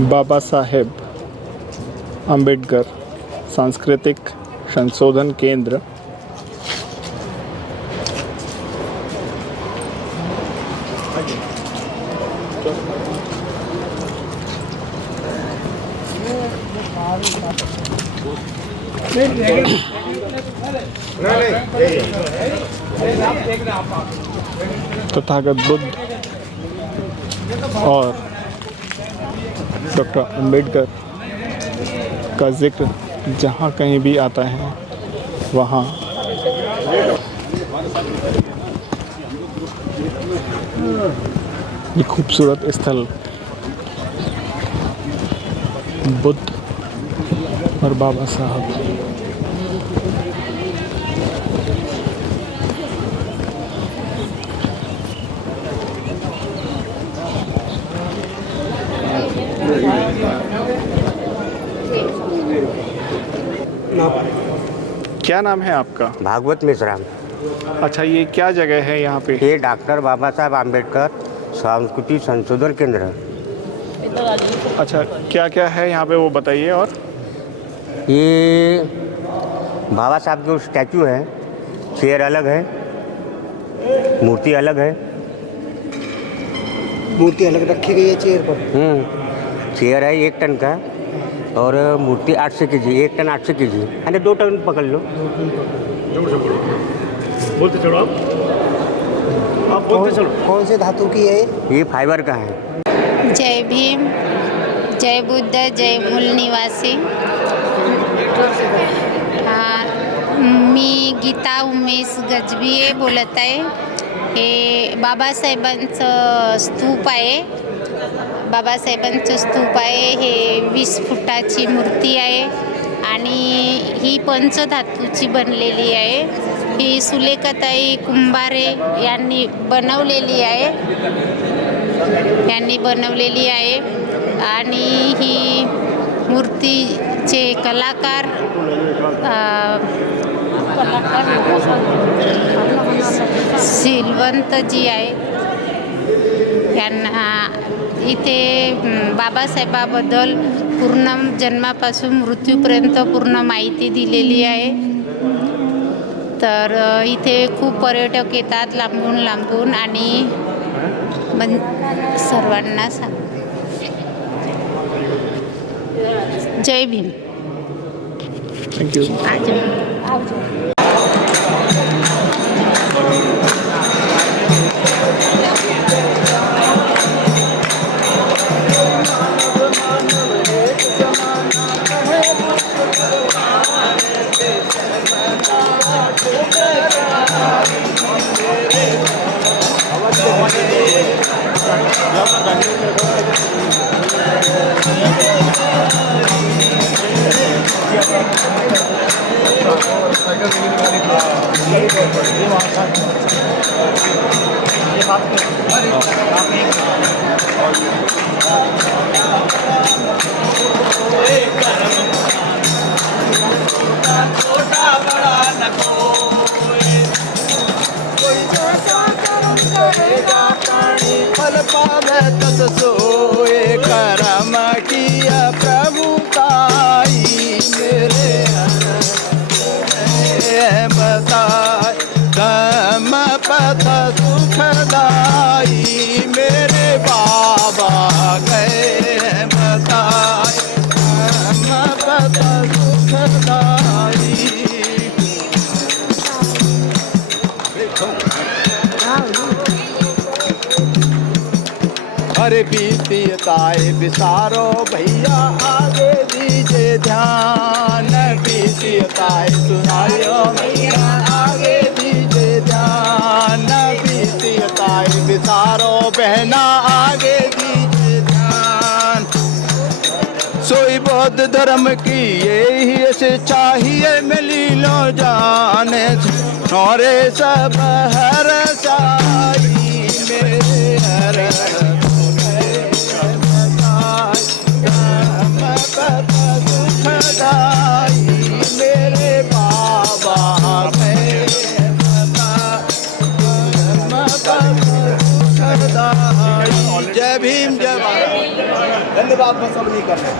बाबा साहेब अम्बेडकर सांस्कृतिक संशोधन केंद्र तथागत बुद्ध और डॉक्टर अम्बेडकर का जिक्र जहाँ कहीं भी आता है वहाँ ये खूबसूरत स्थल बुद्ध और बाबा साहब क्या नाम है आपका? भागवत मिश्रा। अच्छा, ये क्या जगह है यहाँ पे? ये डॉक्टर बाबा साहब आम्बेडकर सांस्कृतिक संशोधन केंद्र है। अच्छा, क्या क्या है यहाँ पे वो बताइए। और ये बाबा साहब के स्टैचू है, चेयर अलग है, मूर्ति अलग है। मूर्ति अलग रखी गई है चेयर पर। चेयर है 1 टन का और मूर्ति 800 kg, 1 टन 800 kg, यानी 2 टन पकड़ लो। बोलते चलो आप बोलते चलो। कौन से धातु की है? ये फाइबर का है। जय भीम, जय बुद्ध, जय मूल निवासी। मी गीता उमेश गजबिये बोलत आहे. हे बाबासाहेबांचं स्तूप आहे. बाबासाहेबांचं स्तूप आहे. हे 20 फुटाची मूर्ती आहे आणि ही पंचधातूची बनलेली आहे. ही सुलेखाताई कुंभारे यांनी बनवलेली आहे आणि ही मूर्तीचे कलाकार सिलवंतजी आहे. यांना इथे बाबासाहेबाबद्दल पूर्ण जन्मापासून मृत्यूपर्यंत पूर्ण माहिती दिलेली आहे. तर इथे खूप पर्यटक येतात लांबून आणि सर्वांना सांग जय भीम. थँक्यू. फल पावे तस सोए करम किया प्रभु ताई मेरे बताए गम पथ सुखदाई मेरे बाबा गए बताए गम पथ सुखदाई. अरे बीतियताए विसारो भैया आगे दीजिए ध्यान. बीतियताए सुनायो भैया आगे दीजिए ध्यान. बीतियताए विसारो बहना आगे दीजिए ध्यान. सोई बौद्ध धर्म की यही से चाहिए मिली लो जाने नौरे सब हर साई मेरे हर मेरे बाबा जय भीम जय भारत. उसके बाद फसल भी करना है।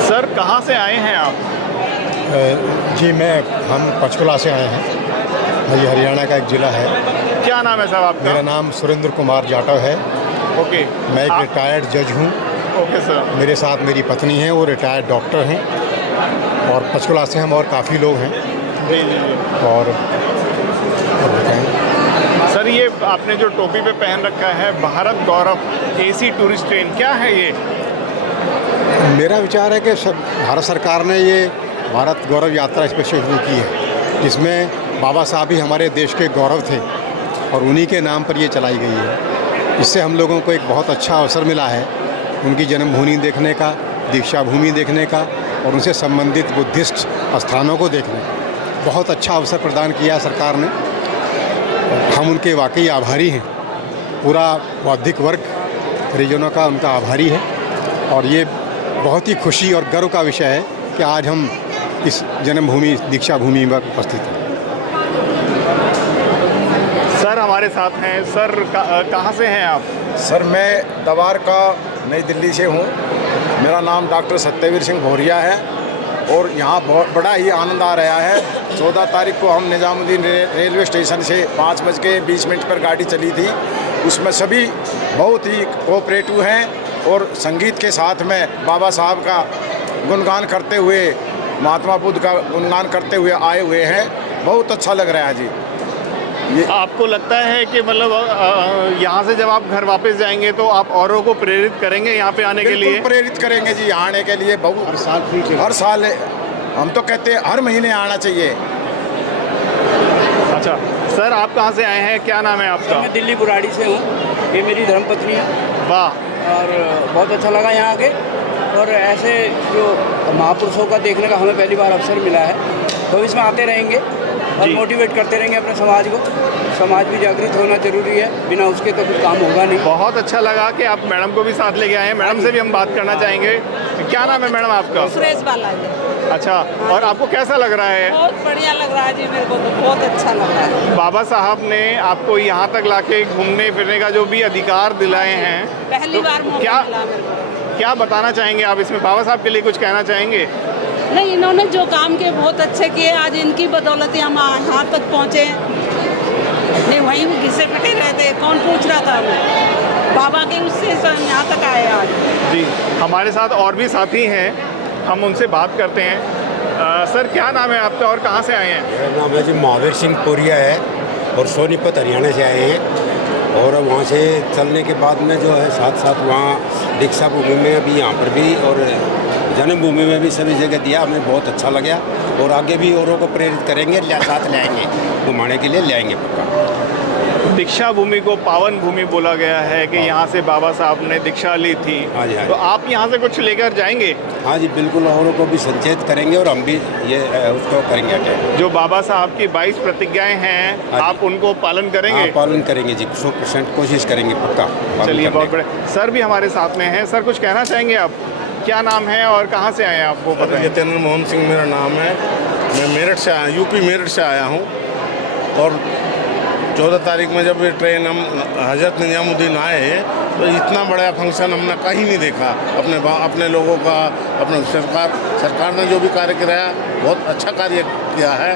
सर कहाँ से आए हैं आप? जी हम पंचकुला से आए हैं। ये हरियाणा का एक ज़िला है। क्या नाम है साहब आपका? मेरा नाम सुरेंद्र कुमार जाटव है। ओके। मैं एक रिटायर्ड जज हूँ। Okay sir. मेरे साथ मेरी पत्नी है, वो रिटायर्ड डॉक्टर हैं। और पंचकुला से हम और काफ़ी लोग हैं। जी जी जी। और बताएं सर, ये आपने जो टोपी पे पहन रखा है भारत गौरव AC टूरिस्ट ट्रेन, क्या है ये? मेरा विचार है कि भारत सरकार ने ये भारत गौरव यात्रा स्पेशल शुरू की है, जिसमें बाबा साहब ही हमारे देश के गौरव थे और उन्हीं के नाम पर ये चलाई गई है। इससे हम लोगों को एक बहुत अच्छा अवसर मिला है उनकी जन्मभूमि देखने का, दीक्षा भूमि देखने का और उनसे संबंधित बुद्धिस्ट स्थानों को देखने का। बहुत अच्छा अवसर प्रदान किया सरकार ने। हम उनके वाकई आभारी हैं। पूरा बौद्धिक वर्ग परिजनों का उनका आभारी है और ये बहुत ही खुशी और गर्व का विषय है कि आज हम इस जन्मभूमि दीक्षा भूमि में उपस्थित हैं। सर हमारे साथ हैं। सर कहाँ से हैं आप? सर मैं दवार का नई दिल्ली से हूँ। मेरा नाम डॉक्टर सत्यवीर सिंह भोरिया है और यहाँ बहुत बड़ा ही आनंद आ रहा है। 14 तारीख को हम निजामुद्दीन रेलवे स्टेशन से 5:20 पर गाड़ी चली थी। उसमें सभी बहुत ही कोऑपरेटिव हैं और संगीत के साथ में बाबा साहब का गुणगान करते हुए, महात्मा बुद्ध का गुणगान करते हुए आए हुए हैं। बहुत अच्छा लग रहा है जी। आपको लगता है कि मतलब यहाँ से जब आप घर वापस जाएंगे तो आप औरों को प्रेरित करेंगे यहाँ पे आने के लिए? बिल्कुल प्रेरित करेंगे जी यहाँ आने के लिए। बहुत हर साल हम तो कहते हैं हर महीने आना चाहिए। अच्छा सर, आप कहाँ से आए हैं? क्या नाम है आपका? मैं दिल्ली बुराड़ी से हूँ। ये मेरी धर्मपत्नी है। वाह। और बहुत अच्छा लगा यहाँ आके। और ऐसे जो महापुरुषों का देखने का हमें पहली बार अवसर मिला है। भविष्य में आते रहेंगे और मोटिवेट करते रहेंगे अपने समाज को। समाज भी जागृत होना जरूरी है, बिना उसके तो कुछ काम होगा नहीं। बहुत अच्छा लगा कि आप मैडम को भी साथ लेके आए हैं। मैडम से भी हम बात करना चाहेंगे। क्या नाम है मैडम आपका? सुरेश बालाजी। अच्छा, और आपको कैसा लग रहा है? बहुत बढ़िया लग रहा है जी, मेरे को तो बहुत अच्छा लग रहा है। बाबा साहब ने आपको यहाँ तक लाके घूमने फिरने का जो भी अधिकार दिलाए हैं, पहली बार क्या बताना चाहेंगे आप इसमें? बाबा साहब के लिए कुछ कहना चाहेंगे? नहीं, इन्होंने जो काम किए बहुत अच्छे किए। आज इनकी बदौलत हम यहाँ तक पहुँचे। नहीं वहीं घिसे पिटे रहते, कौन पूछ रहा था हमें? बाबा के उससे यहाँ तक आए आज। जी, हमारे साथ और भी साथी हैं, हम उनसे बात करते हैं। सर क्या नाम है आपका और कहाँ से आए हैं? मेरा नाम है जी महावीर सिंह पुरिया है और सोनीपत हरियाणा से आए हैं। और वहाँ से चलने के बाद में जो है साथ साथ वहाँ दीक्षा भूमि में भी, यहाँ पर भी और जन्मभूमि में भी सभी जगह दिया। हमें बहुत अच्छा लगा और आगे भी औरों को प्रेरित करेंगे, साथ ले आएंगे, घुमाने के लिए ले आएंगे पक्का। दीक्षा भूमि को पावन भूमि बोला गया है कि यहाँ से बाबा साहब ने दीक्षा ली थी। हाँ जी, हाँ जी। तो आप यहाँ से कुछ लेकर जाएंगे? हाँ जी बिल्कुल, औरों को भी संचेत करेंगे और हम भी ये उसको करेंगे। जो बाबा साहब की 22 प्रतिज्ञाएं हैं, आप उनको पालन करेंगे? हाँ, पालन करेंगे जी, 100% कोशिश करेंगे पक्का। चलिए, बहुत बड़े। सर भी हमारे साथ में हैं। सर कुछ कहना चाहेंगे आप? क्या नाम है और कहाँ से आए हैं आप, वो बताएं। जितेंद्र मोहन सिंह मेरा नाम है। मैं मेरठ से आया, यूपी मेरठ से आया हूँ। और 14 तारीख में जब ये ट्रेन हम हजरत निजामुद्दीन आए तो इतना बड़ा फंक्शन हमने कहीं नहीं देखा। अपने लोगों का, अपने सरकार ने जो भी कार्य कराया बहुत अच्छा कार्य किया है।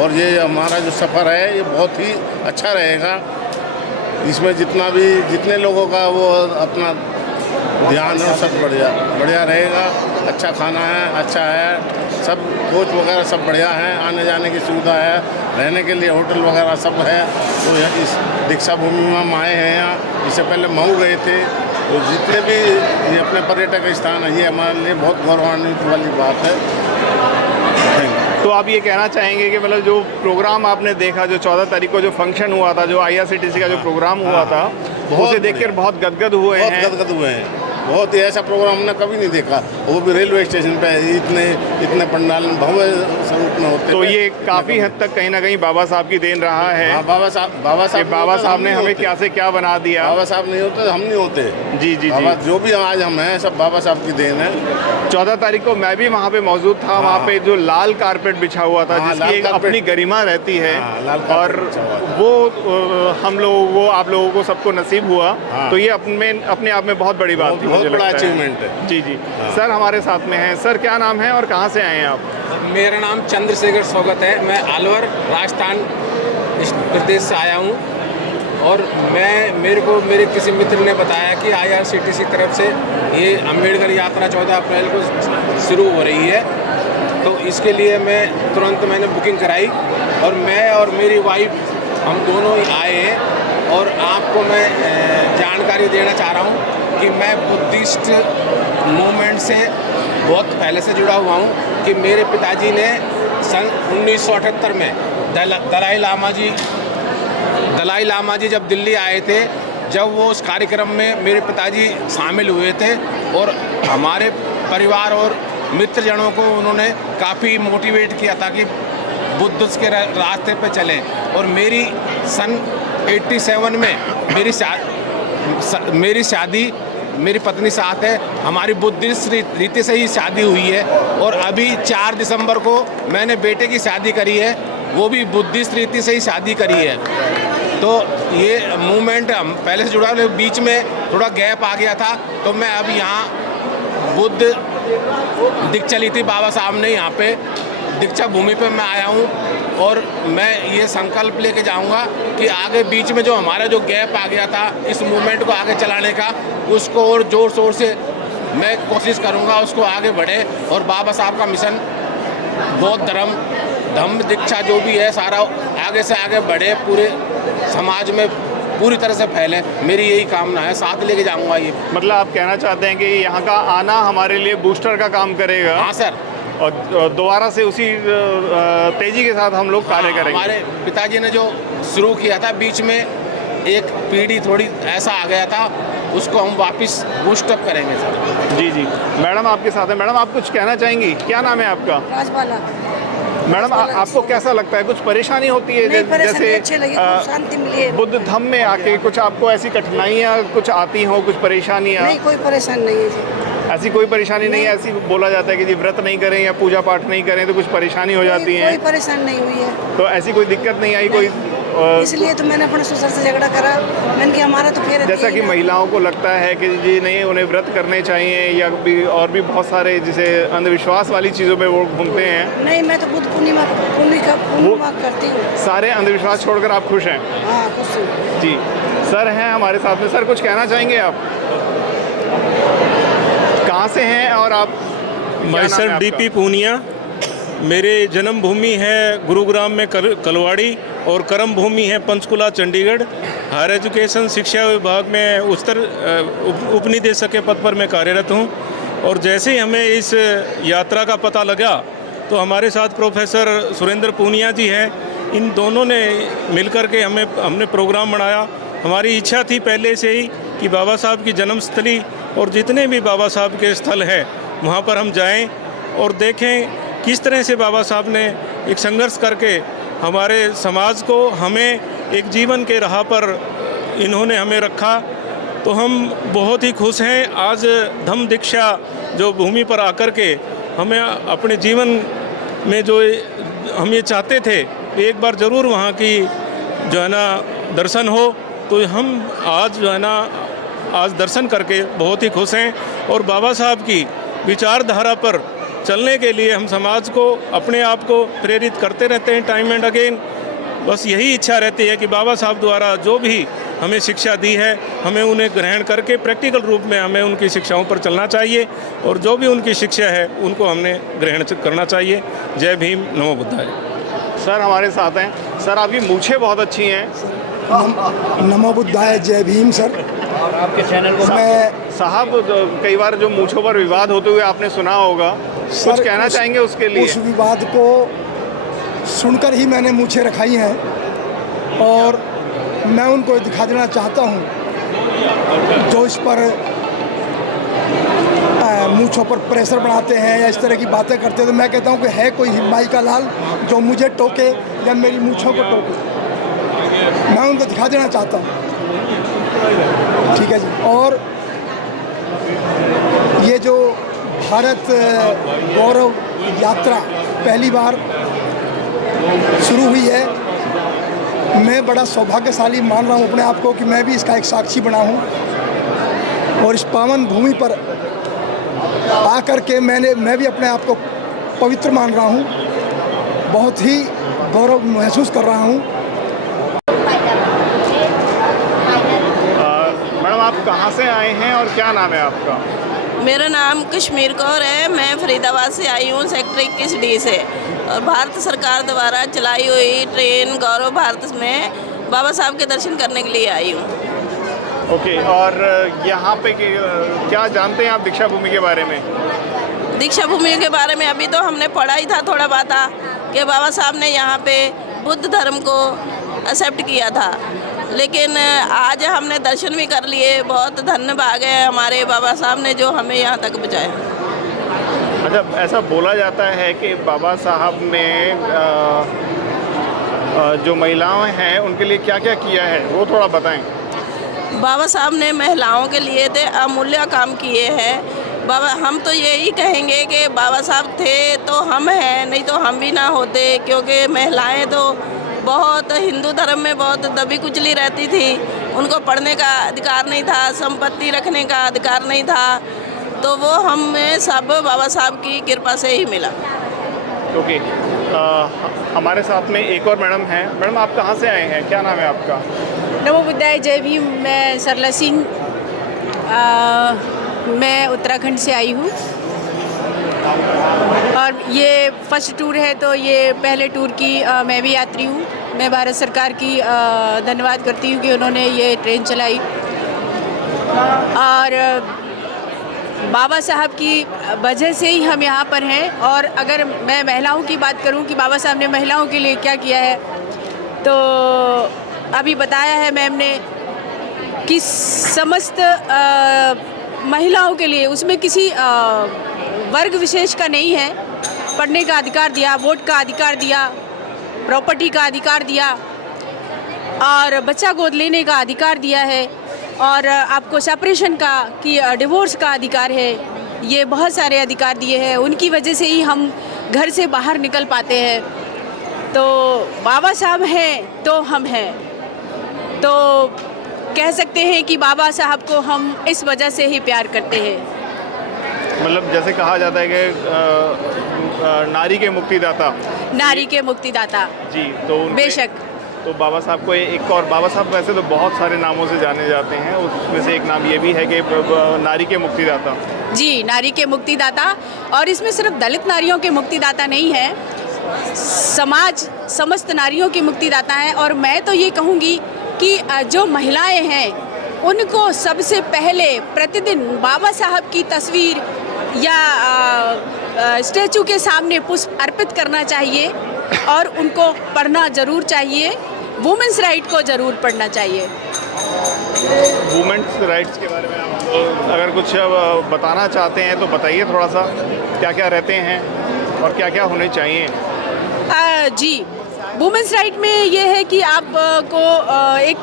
और ये हमारा जो सफ़र है ये बहुत ही अच्छा रहेगा। इसमें जितने लोगों का वो अपना ध्यान और सब बढ़िया रहेगा। अच्छा खाना है, अच्छा है, सब कोच वगैरह सब बढ़िया है, आने जाने की सुविधा है, रहने के लिए होटल वगैरह सब है। तो इस दीक्षा भूमि में हम आए हैं। यहाँ इससे पहले मऊ गए थे। तो जितने भी ये अपने पर्यटक स्थान है, ये हमारे लिए बहुत गौरवान्वित वाली बात है। तो आप ये कहना चाहेंगे कि मतलब जो प्रोग्राम आपने देखा, जो 14 तारीख को जो फंक्शन हुआ था, जो IRCTC का जो प्रोग्राम हुआ था, उसे देखकर बहुत गदगद हुए हैं। बहुत ही ऐसा प्रोग्राम हमने कभी नहीं देखा, वो भी रेलवे स्टेशन पे इतने पंडाल भव्य स्वरूप में होते। तो ये काफ़ी हद तक कहीं ना कहीं बाबा साहब की देन रहा है। बाबा साहब ने हमें क्या से क्या बना दिया। बाबा साहब नहीं होते हम नहीं होते। जी जी जी, जो भी आज हम हैं सब बाबा साहब की देन है। 14 तारीख को मैं भी वहाँ पे मौजूद था। वहाँ पे जो लाल कारपेट बिछा हुआ था, जिसकी एक अपनी गरिमा रहती है, और वो हम लोगों को, आप लोगों को सबको नसीब हुआ। तो ये अपने आप में बहुत बड़ी बात थी। बहुत मुझे बड़ा लगता है। अचीवमेंट है। जी जी। सर हमारे साथ में हैं। सर क्या नाम है और कहाँ से आए हैं आप? मेरा नाम चंद्रशेखर सोगत है। मैं अलवर राजस्थान इस प्रदेश से आया हूँ और मेरे को मेरे किसी मित्र ने बताया कि IRCTC की तरफ से ये अम्बेडकर यात्रा 14 अप्रैल को शुरू हो रही है, तो इसके लिए मैंने बुकिंग कराई और मैं और मेरी वाइफ हम दोनों ही आए हैं। और आपको मैं जानकारी देना चाह रहा हूँ कि मैं बुद्धिस्ट मूवमेंट से बहुत पहले से जुड़ा हुआ हूँ कि मेरे पिताजी ने सन 1978 में दलाई लामा जी जब दिल्ली आए थे, जब वो उस कार्यक्रम में मेरे पिताजी शामिल हुए थे और हमारे परिवार और मित्रजनों को उन्होंने काफ़ी मोटिवेट किया था कि बुद्ध के रास्ते पे चलें। और मेरी सन 87 में मेरी शादी मेरी पत्नी साथ है, हमारी बुद्धिस्ट रीति से ही शादी हुई है। और अभी 4 दिसंबर को मैंने बेटे की शादी करी है, वो भी बुद्धिस्ट रीति से ही शादी करी है। तो ये मूवमेंट हम पहले से जुड़ा, लेकिन बीच में थोड़ा गैप आ गया था, तो मैं अब यहाँ बुद्ध दीक्षा ली थी बाबा साहब ने, यहाँ पे दीक्षा भूमि पे मैं आया हूँ। और मैं ये संकल्प लेके जाऊँगा कि आगे बीच में जो हमारा जो गैप आ गया था इस मूवमेंट को आगे चलाने का, उसको और ज़ोर शोर से मैं कोशिश करूँगा उसको आगे बढ़े और बाबा साहब का मिशन बौद्ध धम्म दीक्षा जो भी है सारा आगे से आगे बढ़े, पूरे समाज में पूरी तरह से फैले। मेरी यही कामना है, साथ लेके जाऊँगा ये। मतलब आप कहना चाहते हैं कि यहाँ का आना हमारे लिए बूस्टर का काम करेगा? हाँ सर। और दोबारा से उसी तेजी के साथ हम लोग कार्य करेंगे। हमारे पिताजी ने जो शुरू किया था, बीच में एक पीढ़ी थोड़ी ऐसा आ गया था, उसको हम वापस बूस्टअप करेंगे सर। जी जी। मैडम आपके साथ है। मैडम आप कुछ कहना चाहेंगी? क्या नाम है आपका? राजबाला। मैडम आपको कैसा लगता है? कुछ परेशानी होती है? जैसे अच्छे लगे, शांति मिली है। बुद्ध धम्म में आके कुछ आपको ऐसी कठिनाइयाँ कुछ आती हो, कुछ परेशानियाँ? नहीं, कोई परेशानी नहीं है जी। ऐसी कोई परेशानी नहीं है? ऐसी बोला जाता है कि जी व्रत नहीं करें या पूजा पाठ नहीं करें तो कुछ परेशानी हो जाती है? कोई परेशानी नहीं हुई है। तो ऐसी कोई दिक्कत नहीं आई? कोई इसलिए तो मैंने अपने ससुर से झगड़ा करा। मैंने कि हमारा तो फिर जैसा कि महिलाओं को लगता है कि जी नहीं उन्हें व्रत करने चाहिए या भी और भी बहुत सारे जिसे अंधविश्वास वाली चीज़ों पे वो घूमते हैं। नहीं, मैं तो बुद्ध पूर्णिमा करती हूँ। सारे अंधविश्वास छोड़कर आप खुश हैं? हाँ, खुश हूँ जी। सर हैं हमारे साथ में। सर कुछ कहना चाहेंगे आप? कहाँ से हैं और आप? मैं सर DP पूनिया। मेरे जन्मभूमि है गुरुग्राम में कलवाड़ी और कर्म भूमि है पंचकुला चंडीगढ़। हायर एजुकेशन शिक्षा विभाग में उच्चतर उपनिदेशक के पद पर मैं कार्यरत हूँ। और जैसे ही हमें इस यात्रा का पता लगा तो हमारे साथ प्रोफेसर सुरेंद्र पूनिया जी हैं, इन दोनों ने मिलकर के हमने प्रोग्राम बनाया। हमारी इच्छा थी पहले से ही कि बाबा साहब की जन्मस्थली और जितने भी बाबा साहब के स्थल हैं वहाँ पर हम जाएं और देखें किस तरह से बाबा साहब ने एक संघर्ष करके हमारे समाज को, हमें एक जीवन के राह पर इन्होंने हमें रखा। तो हम बहुत ही खुश हैं। आज धम्म दीक्षा जो भूमि पर आकर के हमें अपने जीवन में जो हम ये चाहते थे एक बार ज़रूर वहाँ की जो है ना दर्शन हो, तो हम आज जो है ना आज दर्शन करके बहुत ही खुश हैं। और बाबा साहब की विचारधारा पर चलने के लिए हम समाज को, अपने आप को प्रेरित करते रहते हैं टाइम एंड अगेन। बस यही इच्छा रहती है कि बाबा साहब द्वारा जो भी हमें शिक्षा दी है हमें उन्हें ग्रहण करके प्रैक्टिकल रूप में हमें उनकी शिक्षाओं पर चलना चाहिए और जो भी उनकी शिक्षा है उनको हमने ग्रहण करना चाहिए। जय भीम, नमो बुद्धाय। सर हमारे साथ हैं। सर आपकी मूछें बहुत अच्छी हैं। नमो बुद्धाय, जय भीम सर। और आपके चैनल को मैं साहब कई बार जो मूछों पर विवाद होते हुए आपने सुना होगा, कुछ कहना चाहेंगे उसके लिए? उस विवाद को सुनकर ही मैंने मूछें रखाई हैं और मैं उनको दिखा देना चाहता हूं जो इस पर मूछों पर प्रेशर बनाते हैं या इस तरह की बातें करते हैं। तो मैं कहता हूं कि है कोई हिमाई का लाल जो मुझे टोके या मेरी मूछों को टोके, मैं उनको दिखा देना चाहता हूं। ठीक है जी। और ये जो भारत गौरव यात्रा पहली बार शुरू हुई है, मैं बड़ा सौभाग्यशाली मान रहा हूँ अपने आप को कि मैं भी इसका एक साक्षी बना हूँ। और इस पावन भूमि पर आकर के मैं भी अपने आप को पवित्र मान रहा हूँ, बहुत ही गौरव महसूस कर रहा हूँ। मैडम आप कहाँ से आए हैं और क्या नाम है आपका? मेरा नाम कश्मीर कौर है। मैं फरीदाबाद से आई हूँ, सेक्टर 21D से। और भारत सरकार द्वारा चलाई हुई ट्रेन गौरव भारत में बाबा साहब के दर्शन करने के लिए आई हूँ। ओके, और यहाँ पे क्या जानते हैं आप दीक्षा भूमि के बारे में? दीक्षा भूमि के बारे में अभी तो हमने पढ़ा ही था, थोड़ा बात था कि बाबा साहब ने यहाँ पे बुद्ध धर्म को एक्सेप्ट किया था, लेकिन आज हमने दर्शन भी कर लिए। बहुत धन्य भाग है हमारे बाबा साहब ने जो हमें यहाँ तक पहुँचाया। अच्छा, ऐसा बोला जाता है कि बाबा साहब ने जो महिलाएं हैं उनके लिए क्या क्या किया है, वो थोड़ा बताएं। बाबा साहब ने महिलाओं के लिए तो अमूल्य काम किए हैं। बाबा, हम तो यही कहेंगे कि बाबा साहब थे तो हम हैं, नहीं तो हम भी ना होते, क्योंकि महिलाएं तो बहुत हिंदू धर्म में बहुत दबी कुचली रहती थी। उनको पढ़ने का अधिकार नहीं था, संपत्ति रखने का अधिकार नहीं था, तो वो हमें सब बाबा साहब की कृपा से ही मिला। ओके, हमारे साथ में एक और मैडम हैं। मैडम आप कहाँ से आए हैं, क्या नाम है आपका? नमो बुद्धाय, जय भीम। मैं सरला सिंह, मैं उत्तराखंड से आई हूँ और ये फर्स्ट टूर है, तो ये पहले टूर की मैं भी यात्री हूँ। मैं भारत सरकार की धन्यवाद करती हूँ कि उन्होंने ये ट्रेन चलाई। और बाबा साहब की वजह से ही हम यहाँ पर हैं। और अगर मैं महिलाओं की बात करूँ कि बाबा साहब ने महिलाओं के लिए क्या किया है, तो अभी बताया है मैम ने कि समस्त महिलाओं के लिए, उसमें किसी वर्ग विशेष का नहीं है, पढ़ने का अधिकार दिया, वोट का अधिकार दिया, प्रॉपर्टी का अधिकार दिया और बच्चा गोद लेने का अधिकार दिया है, और आपको सेपरेशन का कि डिवोर्स का अधिकार है। ये बहुत सारे अधिकार दिए हैं, उनकी वजह से ही हम घर से बाहर निकल पाते हैं। तो बाबा साहब हैं तो हम हैं, तो कह सकते हैं कि बाबा साहब को हम इस वजह से ही प्यार करते हैं। मतलब जैसे कहा जाता है कि नारी के मुक्तिदाता। नारी के मुक्तिदाता जी, तो बेशक। तो बाबा साहब को एक और, बाबा साहब वैसे तो बहुत सारे नामों से जाने जाते हैं, उसमें से एक नाम ये भी है कि नारी के मुक्तिदाता। जी, नारी के मुक्तिदाता। और इसमें सिर्फ दलित नारियों के मुक्तिदाता नहीं है, समाज समस्त नारियों की मुक्तिदाता है। और मैं तो ये कहूँगी कि जो महिलाएं हैं उनको सबसे पहले प्रतिदिन बाबा साहब की तस्वीर या स्टैचू के सामने पुष्प अर्पित करना चाहिए और उनको पढ़ना ज़रूर चाहिए। वुमेंस राइट को ज़रूर पढ़ना चाहिए। वुमेंस राइट्स के बारे में आप अगर कुछ बताना चाहते हैं तो बताइए थोड़ा सा, क्या क्या रहते हैं और क्या क्या होने चाहिए? जी, वुमेंस राइट में ये है कि आपको एक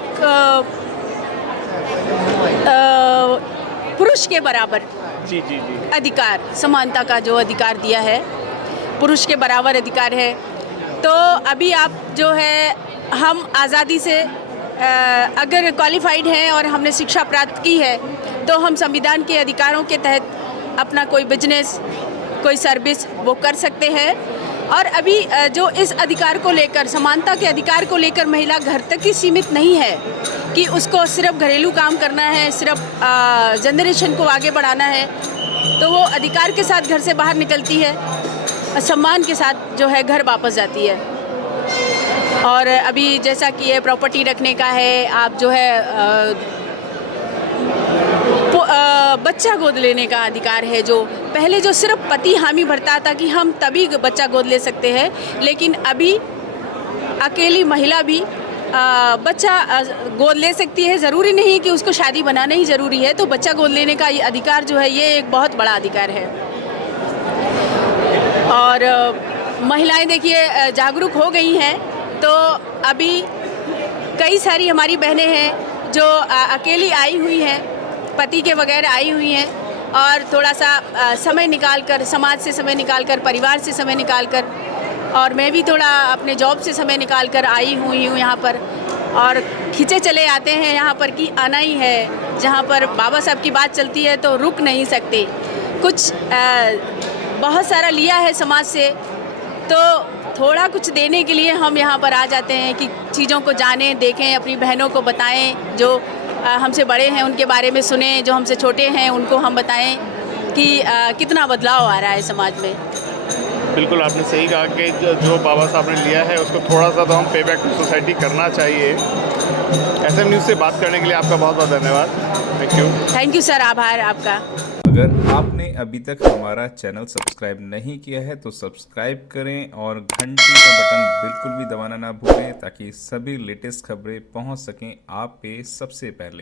पुरुष के बराबर जी जी जी अधिकार, समानता का जो अधिकार दिया है, पुरुष के बराबर अधिकार है। तो अभी आप जो है, हम आज़ादी से अगर क्वालिफाइड हैं और हमने शिक्षा प्राप्त की है, तो हम संविधान के अधिकारों के तहत अपना कोई बिजनेस, कोई सर्विस वो कर सकते हैं। और अभी जो इस अधिकार को लेकर, समानता के अधिकार को लेकर महिला घर तक ही सीमित नहीं है कि उसको सिर्फ घरेलू काम करना है, सिर्फ जनरेशन को आगे बढ़ाना है, तो वो अधिकार के साथ घर से बाहर निकलती है, सम्मान के साथ जो है घर वापस जाती है। और अभी जैसा कि ये प्रॉपर्टी रखने का है, आप जो है बच्चा गोद लेने का अधिकार है, जो पहले जो सिर्फ पति हामी भरता था कि हम तभी बच्चा गोद ले सकते हैं, लेकिन अभी अकेली महिला भी बच्चा गोद ले सकती है। ज़रूरी नहीं कि उसको शादी बनाना ही ज़रूरी है, तो बच्चा गोद लेने का ये अधिकार जो है, ये एक बहुत बड़ा अधिकार है। और महिलाएं देखिए जागरूक हो गई हैं, तो अभी कई सारी हमारी बहनें हैं जो अकेली आई हुई हैं, पति के बगैर आई हुई हैं, और थोड़ा सा समय निकालकर, समाज से समय निकालकर, परिवार से समय निकालकर, और मैं भी थोड़ा अपने जॉब से समय निकालकर आई हुई हूँ यहाँ पर, और खींचे चले आते हैं यहाँ पर कि आना ही है। जहाँ पर बाबा साहब की बात चलती है तो रुक नहीं सकते। कुछ बहुत सारा लिया है समाज से, तो थोड़ा कुछ देने के लिए हम यहाँ पर आ जाते हैं कि चीज़ों को जानें, देखें, अपनी बहनों को बताएं, जो हमसे बड़े हैं उनके बारे में सुने, जो हमसे छोटे हैं उनको हम बताएं कि कितना बदलाव आ रहा है समाज में। बिल्कुल आपने सही कहा कि जो बाबा साहब ने लिया है उसको थोड़ा सा तो हम पे बैक टू सोसाइटी करना चाहिए। SM न्यूज़ से बात करने के लिए आपका बहुत बहुत धन्यवाद। थैंक यू सर, आभार आपका। अगर आपने अभी तक हमारा चैनल सब्सक्राइब नहीं किया है तो सब्सक्राइब करें और घंटी का बटन बिल्कुल भी दबाना ना भूलें ताकि सभी लेटेस्ट खबरें पहुंच सकें आप पे सबसे पहले।